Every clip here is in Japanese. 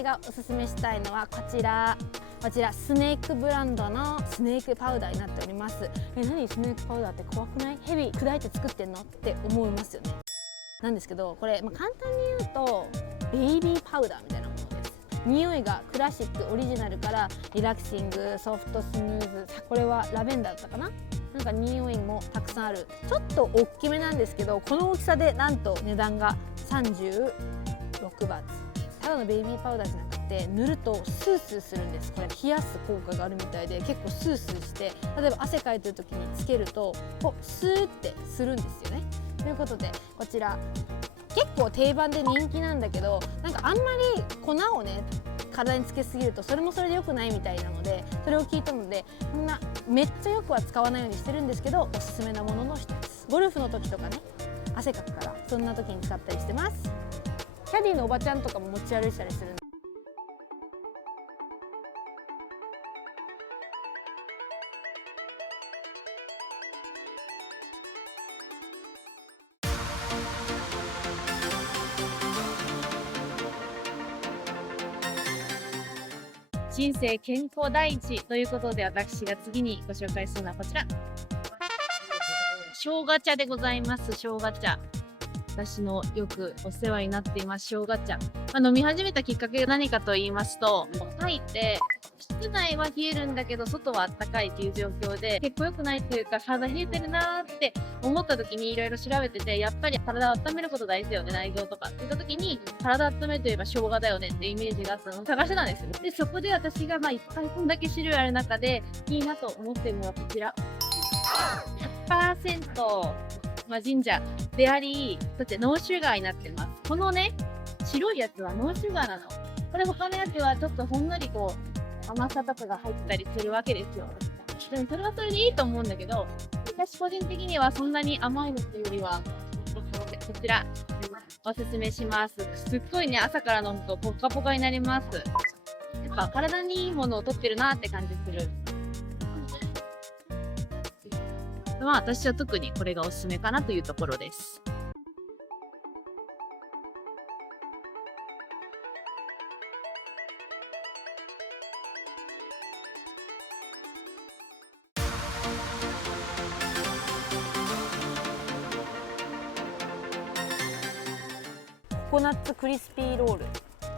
私がおすすめしたいのはこちらスネークブランドのスネークパウダーになっております。何スネークパウダーって怖くない？ヘビ砕いて作ってんのって思いますよね。なんですけどこれ、簡単に言うとベイビーパウダーみたいなものです。匂いがクラシックオリジナルからリラクシング、ソフト、スムーズ、これはラベンダーだったかな。なんか匂いもたくさんある。ちょっと大きめなんですけど、この大きさでなんと値段が36バーツ。ただのベイビーパウダーじゃなくて塗るとスースーするんです。これ冷やす効果があるみたいで結構スースーして、例えば汗かいてる時につけるとこうスーってするんですよね。ということでこちら結構定番で人気なんだけど、なんかあんまり粉をね体につけすぎるとそれもそれで良くないみたいなので、それを聞いたのでそんなめっちゃよくは使わないようにしてるんですけど、おすすめなものの一つ。ゴルフの時とかね汗かくからそんな時に使ったりしてます。キャディのおばちゃんとかも持ち歩いたりするんで。人生健康第一ということで、私が次にご紹介するのはこちら、生姜茶でございます。生姜茶、私のよくお世話になっています生姜茶。飲み始めたきっかけが何かと言いますと、入って室内は冷えるんだけど外は暖かいという状況で結構良くないというか、体冷えてるなーって思った時にいろいろ調べてて、やっぱり体を温めること大事だよね、内臓とかって言った時に、体を温めるといえば生姜だよねってイメージがあったのを探してたんですよ。でそこで私がいっぱいこんだけ種類ある中でいいなと思っているのはこちら、 100% ジンジャーであり、そしてノーシュガーになってます。このね白いやつはノーシュガーなの。これ他のやつはちょっとほんのりこう甘さとかが入ったりするわけですよ。でもそれはそれでいいと思うんだけど、私個人的にはそんなに甘いのっていうよりはこちらおすすめします。すっごいね、朝から飲むとポッカポカになります。やっぱ体にいいものをとってるなって感じする。私は特にこれがおすすめかなというところです。ココナッツクリスピーロールっ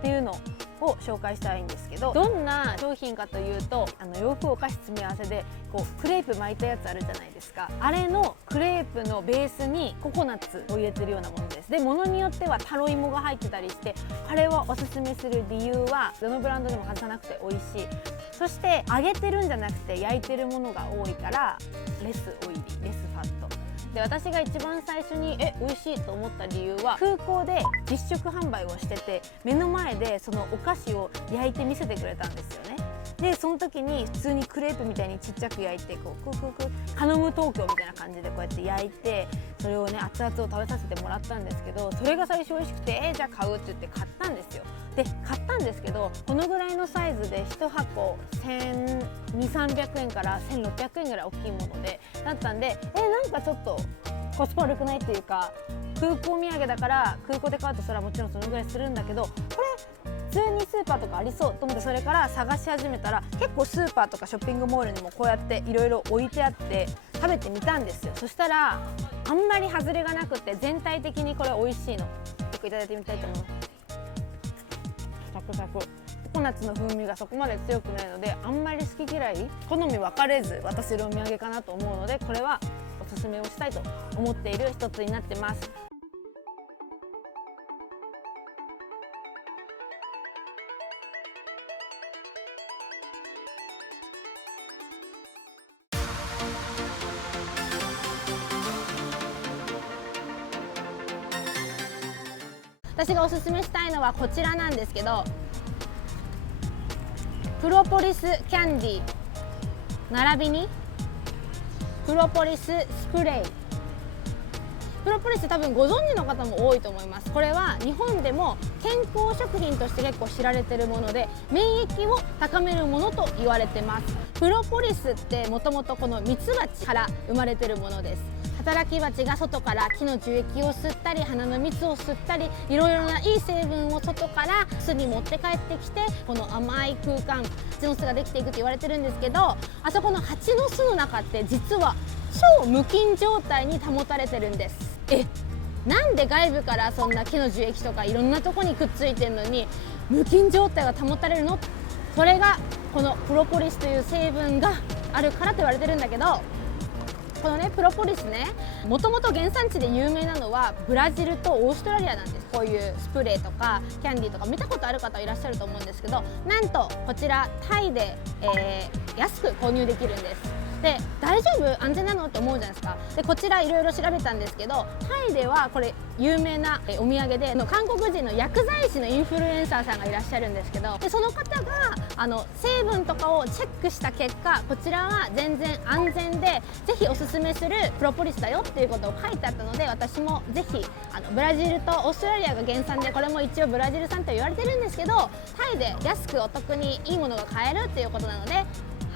ていうのを紹介したいんですけど、どんな商品かというと、洋風お菓子詰め合わせでこうクレープ巻いたやつあるじゃないですか。あれのクレープのベースにココナッツを入れてるようなものです。で物によってはタロイモが入ってたりして、これをおすすめする理由はどのブランドでも外さなくて美味しい。そして揚げてるんじゃなくて焼いてるものが多いからレスオイリー、レスファットで、私が一番最初に美味しいと思った理由は、空港で実食販売をしてて目の前でそのお菓子を焼いて見せてくれたんですよね。でその時に普通にクレープみたいにちっちゃく焼いて、こうクークークーカノム東京みたいな感じでこうやって焼いて、それをね熱々を食べさせてもらったんですけど、それが最初美味しくてじゃあ買うって言って買ったんですよ。で買ったんですけど、このぐらいのサイズで1箱1200-300円から1600円ぐらい大きいものでだったんで、なんかちょっとコスパ悪くないっていうか、空港土産だから空港で買うとそれはもちろんそのぐらいするんだけど、これ普通にスーパーとかありそうと思って、それから探し始めたら結構スーパーとかショッピングモールにもこうやっていろいろ置いてあって食べてみたんですよ。そしたらあんまり外れがなくて全体的にこれ美味しいの。よくいただいてみたいと思います。サクサク、ココナッツの風味がそこまで強くないので、あんまり好き嫌い好み分かれず渡せるお土産かなと思うので、これはおすすめをしたいと思っている一つになってます。私がおすすめしたいのはこちらなんですけど、プロポリスキャンディー並びにプロポリススプレー。プロポリス多分ご存知の方も多いと思います。これは日本でも健康食品として結構知られているもので、免疫を高めるものと言われてます。プロポリスってもともとこのミツバチから生まれているものです。働き蜂が外から木の樹液を吸ったり花の蜜を吸ったりいろいろないい成分を外から巣に持って帰ってきてこの甘い空間蜂の巣ができていくと言われてるんですけど、あそこの蜂の巣の中って実は超無菌状態に保たれてるんです。なんで外部からそんな木の樹液とかいろんなとこにくっついてるのに無菌状態が保たれるの？それがこのプロポリスという成分があるからと言われてるんだけど、このねプロポリスね、もともと原産地で有名なのはブラジルとオーストラリアなんです。こういうスプレーとかキャンディーとか見たことある方いらっしゃると思うんですけど、なんとこちらタイで、安く購入できるんです。で大丈夫安全なのって思うじゃないですか。でこちらいろいろ調べたんですけど、タイではこれ有名なお土産で韓国人の薬剤師のインフルエンサーさんがいらっしゃるんですけど、でその方が成分とかをチェックした結果、こちらは全然安全でぜひおすすめするプロポリスだよっていうことを書いてあったので、私もぜひブラジルとオーストラリアが原産で、これも一応ブラジル産と言われてるんですけど、タイで安くお得にいいものが買えるっていうことなので、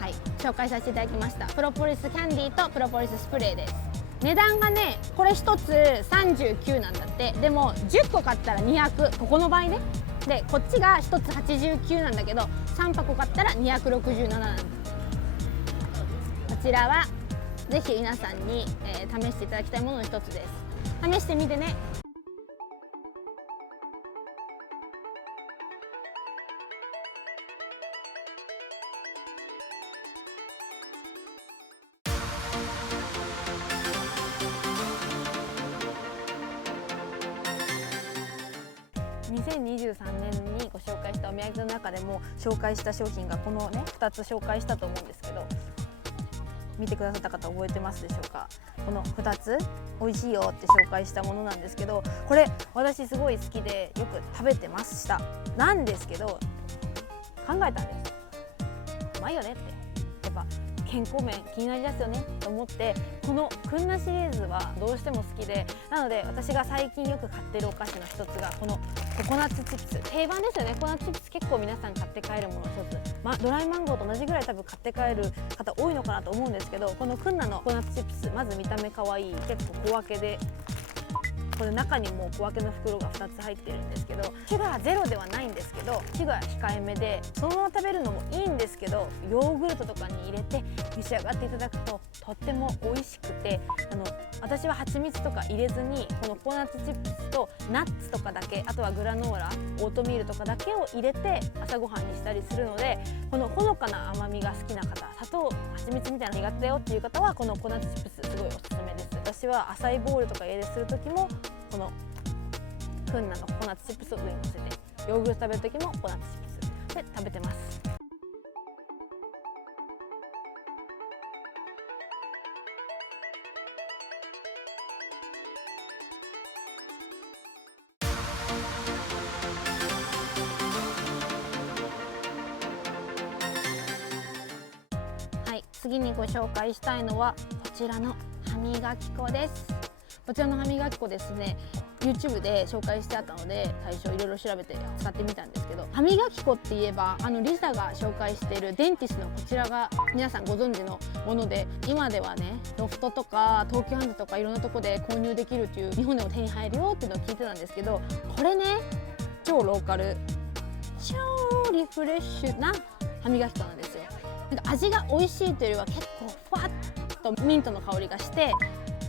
はい、紹介させていただきました。プロポリスキャンディーとプロポリススプレーです。値段がね、これ1つ39なんだって。でも10個買ったら200、ここの倍ね。でこっちが1つ89なんだけど3箱買ったら267なんだ。こちらはぜひ皆さんに、試していただきたいものの1つです。試してみてね。2023年にご紹介したお土産の中でも紹介した商品がこのね2つ紹介したと思うんですけど、見てくださった方覚えてますでしょうか。この2つ美味しいよって紹介したものなんですけど、これ私すごい好きでよく食べてました。なんですけど考えたんです。うまいよねって、やっぱ健康面気になりだすよねと思って、このクンナシリーズはどうしても好きで、なので私が最近よく買ってるお菓子の一つがこのココナッツチップス。定番ですよね。ココナッツチップス結構皆さん買って帰るもの一つ、ドライマンゴーと同じぐらい多分買って帰る方多いのかなと思うんですけど、このクンナのココナッツチップス、まず見た目可愛い、結構小分けで、これ中にも小分けの袋が2つ入ってるんですけど、シュガーゼロではないんですけどシュガー控えめで、そのまま食べるのもいいんですけど、ヨーグルトとかに入れて召し上がっていただくととっても美味しくて、私は蜂蜜とか入れずにこのココナッツチップスとナッツとかだけ、あとはグラノーラ、オートミールとかだけを入れて朝ごはんにしたりするので、このほのかな甘みが好きな方、砂糖蜂蜜みたいなの苦手だよっていう方はこのココナッツチップスすごいおすすめです。私は浅いボウルとか家でする時もこのクンナのココナッツチップスを上に乗せて、ヨーグルト食べる時もココナッツチップスで食べてます。はい、次にご紹介したいのはこちらの歯磨き粉です。こちらの歯磨き粉ですね、 YouTube で紹介してあったので最初いろいろ調べて使ってみたんですけど、歯磨き粉って言えばリサが紹介しているデンティスのこちらが皆さんご存知のもので、今ではねロフトとか東急ハンズとかいろんなとこで購入できるという、日本でも手に入るよっていうのを聞いてたんですけど、これね超ローカル超リフレッシュな歯磨き粉なんですよ。なんか味が美味しいというよりは結構ふわっとミントの香りがして、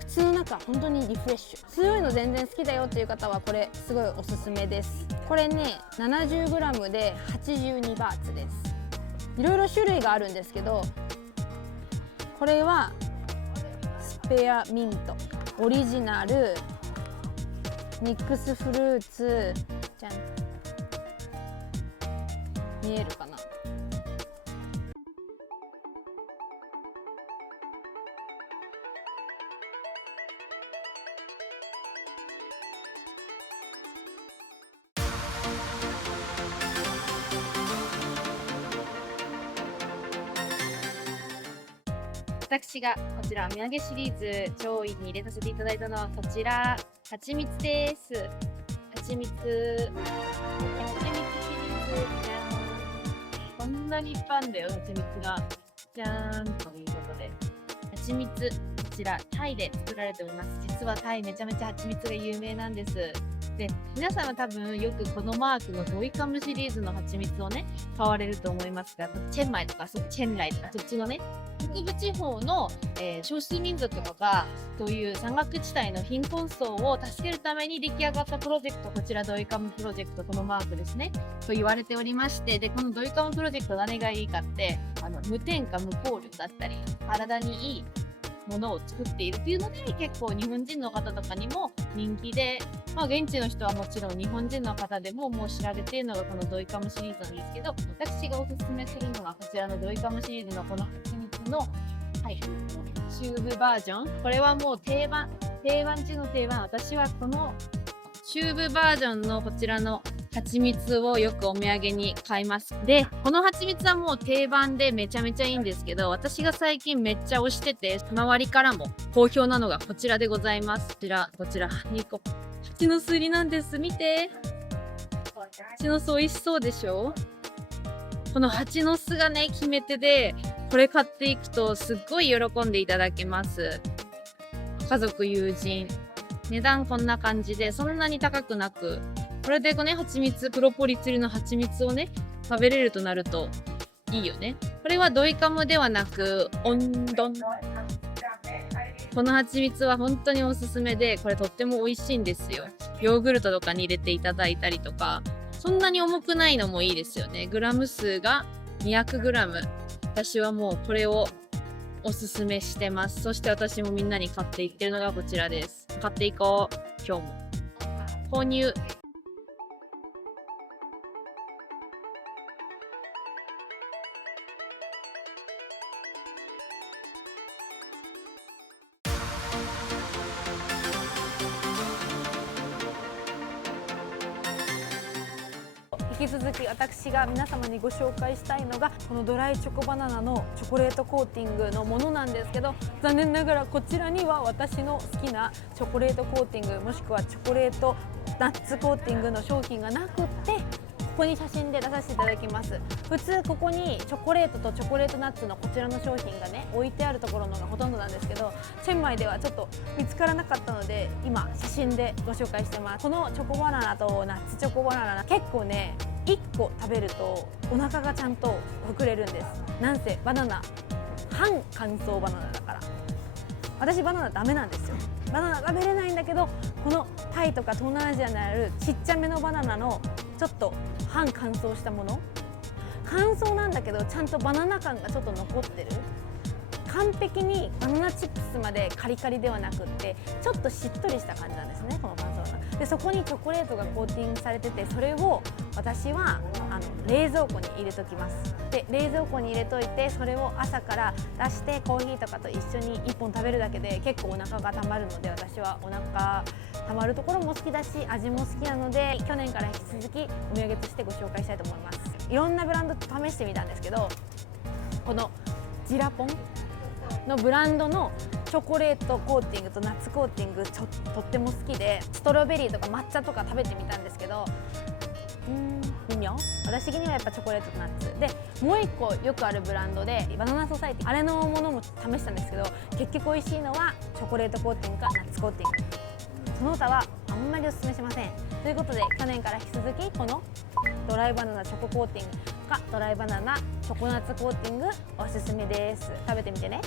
口の中本当にリフレッシュ、強いの全然好きだよっていう方はこれすごいおすすめです。これね 70g で82バーツです。いろいろ種類があるんですけど、これはスペアミントオリジナルミックスフルーツじゃん、見えるかな。私がこちらお土産シリーズ上位に入れさせていただいたのはこちら、蜂蜜です。蜂蜜シリーズ、じゃーん。こんなにいっぱいあるんだよ、蜂蜜が。じゃーんということで。蜂ちらタイで作られております。実はタイめちゃめちゃ蜂蜜が有名なんです。で、皆さんは多分よくこのマークのドイカムシリーズの蜂蜜をね買われると思いますが、チェンマイとかチェンライとかそっちのね北部地方の、少数民族とかそういう山岳地帯の貧困層を助けるために出来上がったプロジェクト、こちらドイカムプロジェクト、このマークですねと言われておりまして、でこのドイカムプロジェクト何がいいかって無添加無香料だったり体にいいものを作っているっていうので、結構日本人の方とかにも人気で、現地の人はもちろん日本人の方でももう知られているのがこのドイカムシリーズなんですけど、私がおすすめするのがこちらのドイカムシリーズのこの蜂蜜の、チューブバージョン。これはもう定番中の定番。私はこのチューブバージョンのこちらの蜂蜜をよくお土産に買います。で、この蜂蜜はもう定番でめちゃめちゃいいんですけど、私が最近めっちゃ推してて、周りからも好評なのがこちらでございます。こちら、蜂の巣入りなんです。見て。蜂の巣美味しそうでしょ？この蜂の巣がね、決め手で、これ買っていくとすっごい喜んでいただけます。家族、友人。値段こんな感じで、そんなに高くなく、これでね、蜂蜜、プロポリス入りの蜂蜜をね、食べれるとなるといいよね。これはドイカムではなく、オンドン。この蜂蜜は本当におすすめで、これとっても美味しいんですよ。ヨーグルトとかに入れていただいたりとか、そんなに重くないのもいいですよね。グラム数が200グラム。私はもうこれをおすすめしてます。そして私もみんなに買っていってるのがこちらです。買っていこう。今日も。購入。引き続き私が皆様にご紹介したいのがこのドライチョコバナナのチョコレートコーティングのものなんですけど、残念ながらこちらには私の好きなチョコレートコーティングもしくはチョコレートナッツコーティングの商品がなくって、ここに写真で出させていただきます。普通ここにチョコレートとチョコレートナッツのこちらの商品がね置いてあるところのがほとんどなんですけど、チェンマイではちょっと見つからなかったので今写真でご紹介してます。このチョコバナナとナッツチョコバナナ結構ね1個食べるとお腹がちゃんと膨れるんです。なんせバナナ半乾燥バナナだから。私バナナダメなんですよ。バナナ食べれないんだけど、このタイとか東南アジアにあるちっちゃめのバナナのちょっと半乾燥したもの、乾燥なんだけどちゃんとバナナ感がちょっと残ってる。完璧にバナナチップスまでカリカリではなくってちょっとしっとりした感じなんですね、この乾燥バナナで。そこにチョコレートがコーティングされてて、それを私は冷蔵庫に入れときます。で冷蔵庫に入れといて、それを朝から出してコーヒーとかと一緒に1本食べるだけで結構お腹がたまるので、私はお腹たまるところも好きだし味も好きなので、去年から引き続きお土産としてご紹介したいと思います。いろんなブランド試してみたんですけど、このジラポンのブランドのチョコレートコーティングとナッツコーティングとっても好きで、ストロベリーとか抹茶とか食べてみたんですけど、微妙。私的にはやっぱチョコレートとナッツで、もう一個よくあるブランドでバナナソサイティ、あれのものも試したんですけど、結局美味しいのはチョコレートコーティングかナッツコーティング。その他はあんまりおすすめしません。ということで去年から引き続きこのドライバナナチョココーティングかドライバナナチョコナッツコーティングおすすめです。食べてみてね。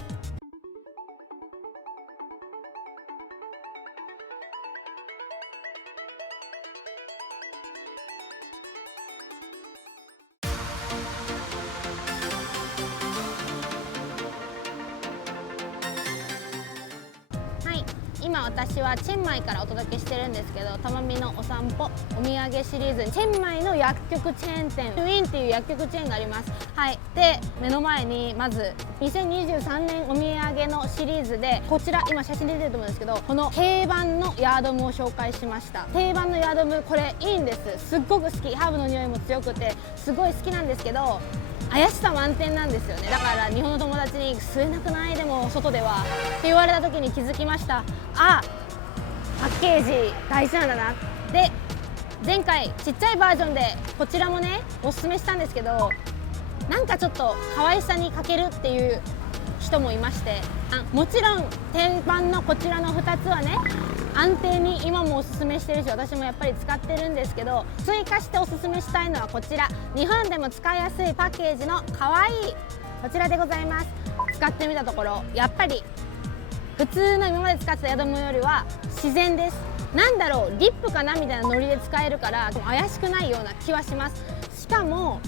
今私はチェンマイからお届けしてるんですけど、たまみのお散歩お土産シリーズ、チェンマイの薬局チェーン店ウィンっていう薬局チェーンがあります。はい。で目の前にまず2023年お土産のシリーズで、こちら今写真出てると思うんですけど、この定番のヤードムを紹介しました。定番のヤードム、これいいんです。すっごく好き。ハーブの匂いも強くてすごい好きなんですけど、怪しさ満点なんですよね。だから日本の友達に吸えなくない？でも外ではって言われた時に気づきました。あ、パッケージ大事なんだな。で前回ちっちゃいバージョンでこちらもねおすすめしたんですけど、なんかちょっと可愛さに欠けるっていう人もいまして、もちろん定番のこちらの2つはね安定に今もおすすめしてるし、私もやっぱり使ってるんですけど、追加しておすすめしたいのはこちら、日本でも使いやすいパッケージのかわいいこちらでございます。使ってみたところやっぱり普通の今まで使ってたヤドムよりは自然です。なんだろう、リップかなみたいなノリで使えるから怪しくないような気はします。しかも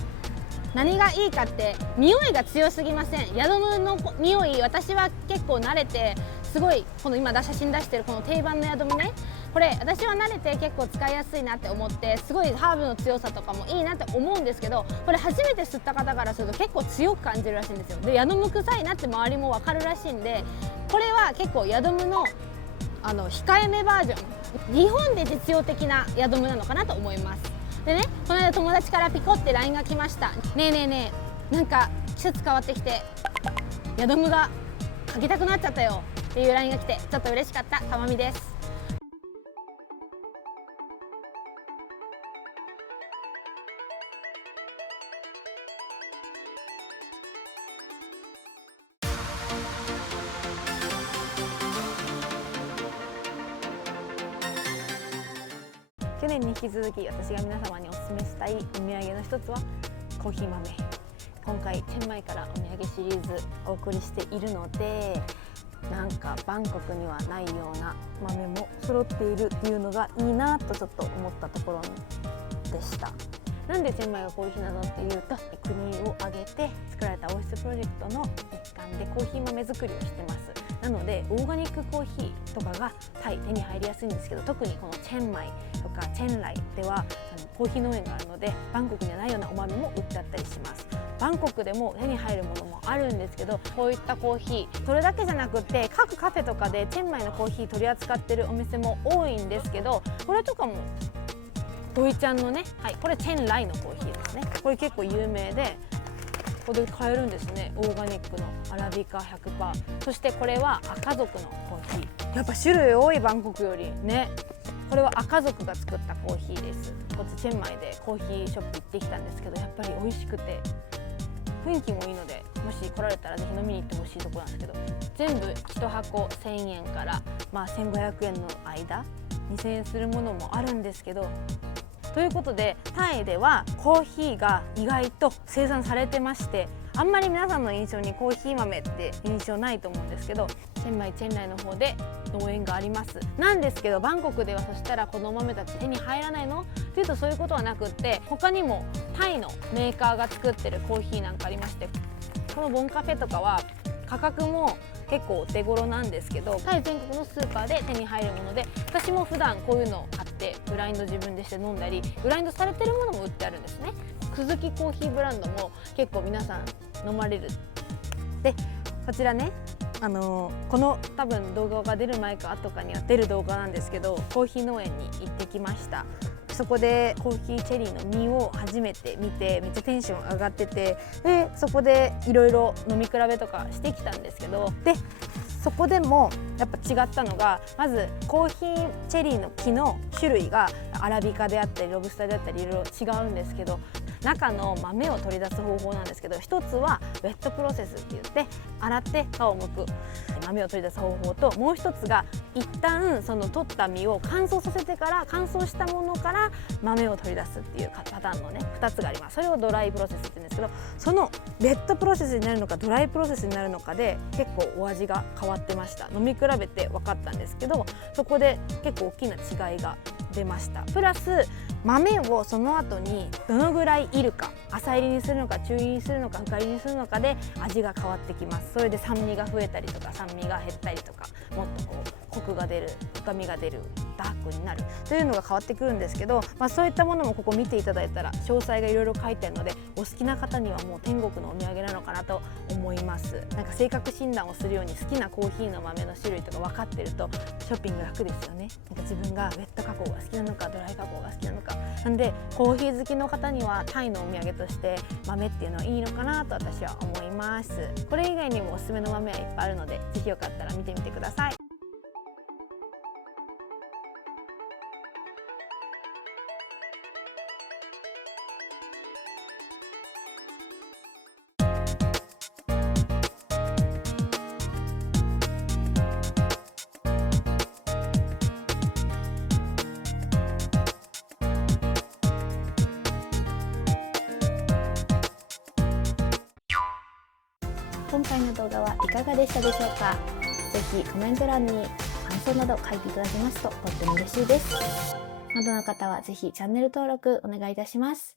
何がいいかって匂いが強すぎません。ヤドムの匂い、私は結構慣れて、すごいこの今写真出してるこの定番のヤドムね、これ私は慣れて結構使いやすいなって思って、すごいハーブの強さとかもいいなって思うんですけど、これ初めて吸った方からすると結構強く感じるらしいんですよ。でヤドム臭いなって周りも分かるらしいんで、これは結構ヤドムの控えめバージョン、日本で実用的なヤドムなのかなと思います。でね、この間友達からピコって LINE が来ました。ねえねえねえ、なんか季節変わってきてヤドムが嗅ぎたくなっちゃったよっていう LINE が来て、ちょっと嬉しかったたまみです。去年に引き続き私が皆様にお勧めしたいお土産の一つはコーヒー豆。今回チェンマイからお土産シリーズお送りしているので、なんかバンコクにはないような豆も揃っているっていうのがいいなとちょっと思ったところでした。なんでチェンマイがコーヒーなのっていうと、国を挙げて作られたオフィスプロジェクトの一環でコーヒー豆作りをしてます。なのでオーガニックコーヒーとかがタイ手に入りやすいんですけど、特にこのチェンマイとかチェンライではコーヒー農園があるので、バンコクにはないようなお豆も売ってあったりします。バンコクでも手に入るものもあるんですけど、こういったコーヒーそれだけじゃなくて各カフェとかでチェンマイのコーヒー取り扱ってるお店も多いんですけど、これとかもドイちゃんのね、はい、これチェンライのコーヒーですね。これ結構有名で、ここで買えるんですね。オーガニックのアラビカ 100%、 そしてこれは赤族のコーヒー。やっぱ種類多いバンコクよりね。これは赤族が作ったコーヒーです。こっちチェンマイでコーヒーショップ行ってきたんですけど、やっぱり美味しくて雰囲気もいいので、もし来られたらぜひ飲みに行ってほしいところなんですけど、全部1箱1000円から、1500円の間2000円するものもあるんですけど、ということでタイではコーヒーが意外と生産されてまして、あんまり皆さんの印象にコーヒー豆って印象ないと思うんですけど、チェンマイチェンライの方で農園があります。なんですけどバンコクではそしたらこの豆たち手に入らないのっていうと、そういうことはなくって、他にもタイのメーカーが作ってるコーヒーなんかありまして、このボンカフェとかは価格も結構お手頃なんですけど、タイ全国のスーパーで手に入るもので、私も普段こういうのを買ってブラインド自分でして飲んだり、ブラインドされてるものも売ってあるんですね。くずきコーヒーブランドも結構皆さん飲まれる。でこちらね、この多分動画が出る前か後かには出る動画なんですけど、コーヒー農園に行ってきました。そこでコーヒーチェリーの実を初めて見て、めっちゃテンション上がってて、でそこでいろいろ飲み比べとかしてきたんですけど、でそこでもやっぱ違ったのが、まずコーヒーチェリーの木の種類がアラビカであったりロブスターであったりいろいろ違うんですけど、中の豆を取り出す方法なんですけど、一つはウェットプロセスって言って洗って皮を剥く豆を取り出す方法と、もう一つが一旦その取った実を乾燥させてから、乾燥したものから豆を取り出すっていうパターンのね2つがあります。それをドライプロセスって言うんですけど、そのウェットプロセスになるのかドライプロセスになるのかで結構お味が変わってました。飲み比べて分かったんですけど、そこで結構大きな違いが出ました。プラス豆をその後にどのぐらいいるか、浅煎りにするのか中煎りにするのか深煎りにするのかで味が変わってきます。それで酸味が増えたりとか酸味が減ったりとか、もっとこうコクが出る、深みが出る、ダークになるというのが変わってくるんですけど、そういったものもここ見ていただいたら詳細がいろいろ書いてあるので、お好きな方にはもう天国のお土産なのかなと思います。なんか性格診断をするように好きなコーヒーの豆の種類とか分かってるとショッピング楽ですよね。なんか自分がウェット加工が好きなのかドライ加工が好きなのか、なんでコーヒー好きの方にはタイのお土産として豆っていうのはいいのかなと私は思います。これ以外にもおすすめの豆はいっぱいあるので、ぜひよかったら見てみてください。今回の動画はいかがでしたでしょうか。ぜひコメント欄に感想など書いていただけますととっても嬉しいです。まだの方はぜひチャンネル登録お願いいたします。